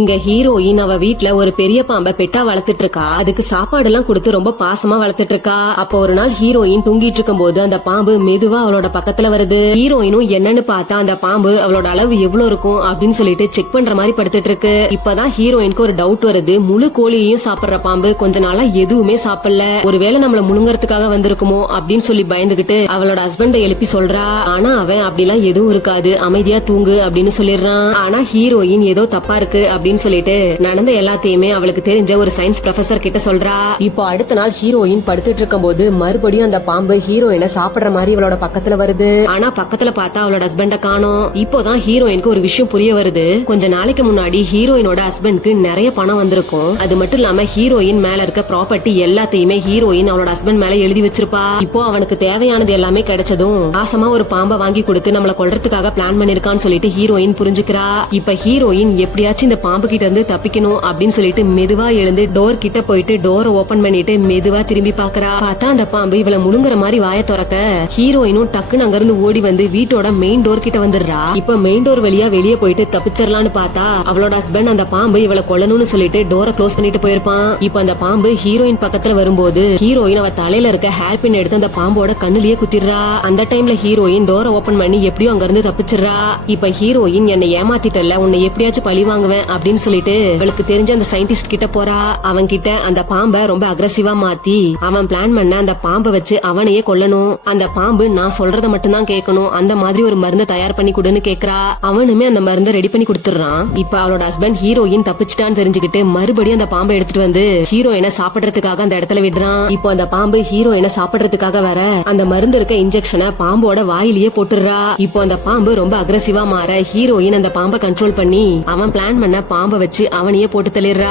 இங்க ஹீரோயின் அவ வீட்ல ஒரு பெரிய பாம்பை பெட்டா வளர்த்துட்டு இருக்கா. அதுக்கு சாப்பாடு எல்லாம் கொடுத்து ரொம்ப பாசமா வளர்த்துட்டு இருக்கா. அப்ப ஒரு நாள் ஹீரோயின் தூங்கிட்டு இருக்கும் போது அந்த பாம்பு மெதுவா அவளோட பக்கத்துல வருது. ஹீரோயினும் என்னன்னு பார்த்தா அந்த பாம்பு அவளோட அளவு எவ்வளவு இருக்கும் அப்படின்னு சொல்லிட்டு செக் பண்ற மாதிரி படுத்துட்டு இருக்கு. இப்பதான் ஹீரோயினுக்கு ஒரு டவுட் வருது. முழு கோழியையும் சாப்பிடுற பாம்பு கொஞ்ச நாளா எதுவுமே சாப்பிடல, ஒருவேளை நம்மள முழுங்கறதுக்காக வந்திருக்குமோ அப்படின்னு சொல்லி பயந்துகிட்டு அவளோட ஹஸ்பண்ட எழுப்பி சொல்றா. ஆனா அவன் அப்படிலாம் எதுவும் இருக்காது, அமைதியா தூங்கு அப்படின்னு சொல்லிடுறான். ஆனா ஹீரோயின் ஏதோ தப்பா இருக்கு அப்படின்னு சொல்லிட்டு நடந்த எல்லாத்தையுமே அவளுக்கு தெரிஞ்ச ஒரு சயின்ஸ் ப்ரொஃபசர் கிட்ட சொல்றா. இப்போ அடுத்த நாள் ஹீரோயின் படுத்துட்டு இருக்கும் போது மறுபடியும் அந்த பாம்பு ஹீரோயினை சாப்பிடுற மாதிரி அவளோட பக்கத்துல வருது. ஆனா பக்கத்துல பார்த்தா அவளோட ஹஸ்பண்ட காணோம். இப்போதான் ஹீரோயினுக்கு ஒரு விஷயம் புரிய வருது. கொஞ்ச நாளைக்கு முன்னாடி ஹீரோயினோட ஹஸ்பண்ட்க்கு நிறைய பணம் வந்திருக்கும். அது மட்டும் இல்லாம ஹீரோயின் மேல இருக்க ப்ராப்பர்ட்டி எல்லாத்தையுமே ஹீரோயின் அவளோட ஹஸ்பண்ட் மேல எழுதி வச்சிருப்பா. இப்போ அவனுக்கு தேவையானது எல்லாமே கிடைச்சதும் பாசமா ஒரு பாம்பை வாங்கி கொடுத்து நம்மள கொல்றதுக்காக பிளான் பண்ணிருக்கான்னு சொல்லிட்டு ஹீரோயின் புரிஞ்சுக்கிறா. இப்ப ஹீரோயின் எப்படியாச்சும் இந்த பாம்பு கிட்ட இருந்து தப்பிக்கணும் அப்படின்னு சொல்லிட்டு மெதுவா எழுந்து டோர் கிட்ட போயிட்டு டோரை ஓபன் பண்ணிட்டு மெதுவா திரும்பி பாக்குறா. பார்த்தா அந்த பாம்பு இவள முழுங்குற மாதிரி வாய திறக்க ஹீரோயினும் டக்குன்னு அங்க இருந்து ஓடி வந்து வீட்டோட மெயின் டோர் கிட்ட வந்துடுறா. இப்ப மெயின் டோர் வழியா வெளியே போயிட்டு தப்பிச்சிடலான்னு பார்த்தா அவளோட ஹஸ்பண்ட் அந்த பாம்பு இவளை கொல்லணும்னு சொல்லிட்டு டோரை க்ளோஸ் பண்ணிட்டு போயிருப்பான். இப்ப அந்த பாம்பு ஹீரோயின் பக்கத்துல வரும்போது ஹீரோயின் அவ தலையில இருக்க ஹேர் பின் எடுத்து அந்த பாம்போட கண்ணுலயே குத்திடுறா. அந்த டைம்ல ஹீரோயின் டோரை ஓபன் பண்ணி எப்படியும் அங்க இருந்து தப்பிச்சிடுறா. இப்ப ஹீரோயின் என்னை ஏமாத்திட்டல, உன்னை எப்படியாச்சும் பழி வாங்குவேன் அப்படின்னு சொல்லிட்டு அவளுக்கு தெரிஞ்ச அந்த சயின்டிஸ்ட் கிட்ட போறா. அவன் கிட்ட அந்த பாம்பை ரொம்ப அக்ரெசிவா மாத்தி அவன் பிளான் பண்ண அந்த பாம்பை வச்சு அவனையே கொல்லணும். அந்த பாம்பு நான் சொல்றத மட்டும்தான் கேட்கணும், அந்த மாதிரி ஒரு மருந்தை தயார் பண்ணி கொடுன்னு கேக்குறா. அவனுமே அந்த மருந்தை ரெடி பண்ணி கொடுத்துறான். இப்ப அவளோட ஹஸ்பண்ட் ஹீரோயின் தப்பிச்சிட்டான்னு தெரிஞ்சுக்கிட்டு மறுபடியும் அந்த பாம்பை எடுத்துட்டு வந்து ஹீரோயினை சாப்பிடுறதுக்காக அந்த இடத்துல விடுறான். இப்போ அந்த பாம்பு ஹீரோயினை சாப்பிடுறதுக்காக வர அந்த மருந்து இருக்க இன்ஜெக்ஷனை பாம்போட வாயிலேயே போட்டுறா. இப்போ அந்த பாம்பு ரொம்ப அக்ரெசிவா மாற ஹீரோயின் அந்த பாம்பை கண்ட்ரோல் பண்ணி அவன் பிளான் பண்ண பாம்பை வச்சு அவனையே போட்டு தள்ளிடுறா.